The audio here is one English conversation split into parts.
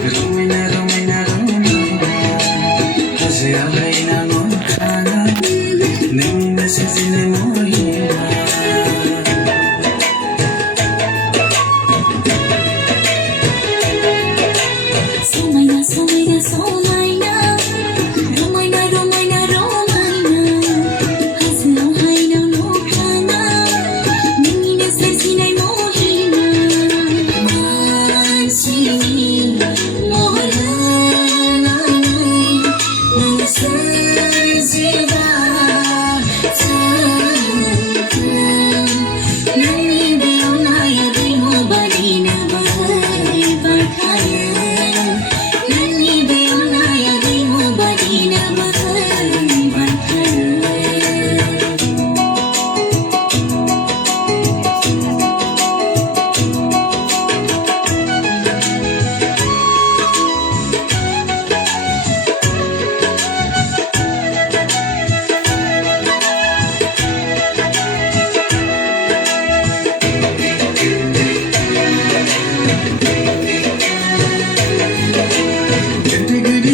Sumina, Romina, Hazia Haina Mokhana, Nina Sazine Mohina. Sumaina, Romina, Hazia Haina Mokhana, Nina Sazine Mohina.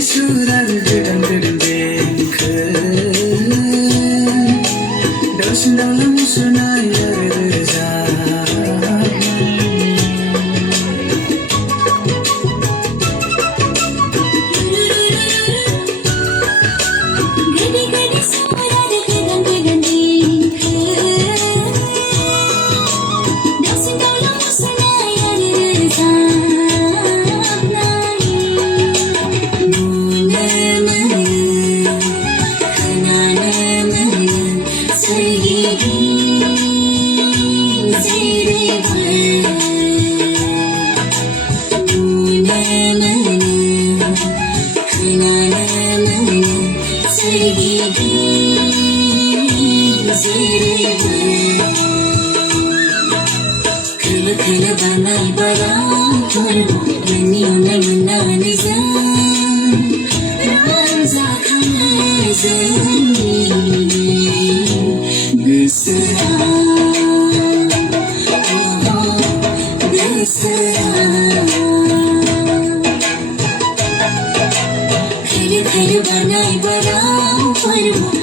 Surat gedang ke dosen dalam sunaya reza Gede surat gedang ke dosen dalam sunaya reza. Kala banai barang tuanmu menionai menanizan Ramza khamazani Besra Kala banai barang tuanmu